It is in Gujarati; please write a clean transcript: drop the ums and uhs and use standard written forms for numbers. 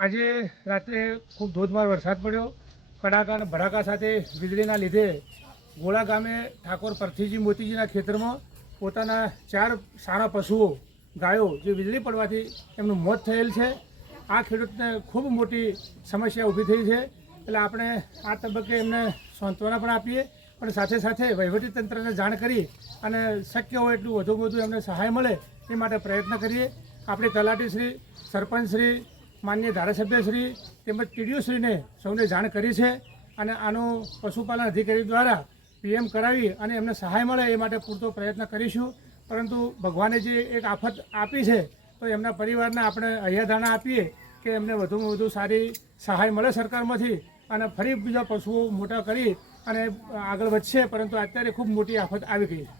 આજે રાત્રે ખૂબ ધોધમાર વરસાદ પડ્યો. કડાકા અને ભડાકા સાથે વીજળીના લીધે ગોળા ગામે ઠાકોર પરથીજી મોતીજીના ખેતરમાં પોતાના 4 સારા પશુઓ ગાયો જે વીજળી પડવાથી એમનું મોત થયેલ છે. આ ખેડૂતને ખૂબ મોટી સમસ્યા ઊભી થઈ છે. એટલે આપણે આ તબક્કે એમને સાંત્વના પણ આપીએ, પણ સાથે સાથે વહીવટીતંત્રને જાણ કરી અને શક્ય હોય એટલું વધુમાં વધુ એમને સહાય મળે એ માટે પ્રયત્ન કરીએ. આપણે તલાટીશ્રી, સરપંચશ્રી, માનનીય ધારાસભ્યશ્રી તેમજ ટીડીઓશ્રીને સૌને જાણ કરી છે અને આનો પશુપાલન અધિકારી દ્વારા પીએમ કરાવી અને એમને સહાય મળે એ માટે પૂરતો પ્રયત્ન કરીશું. પરંતુ ભગવાને જે એક આફત આપી છે તો એમના પરિવારને આપણે હૈયાધારણા આપીએ કે એમને વધુમાં વધુ સારી સહાય મળે સરકારમાંથી અને ફરી બીજા પશુઓ મોટા કરી અને આગળ વધશે. પરંતુ અત્યારે ખૂબ મોટી આફત આવી ગઈ છે.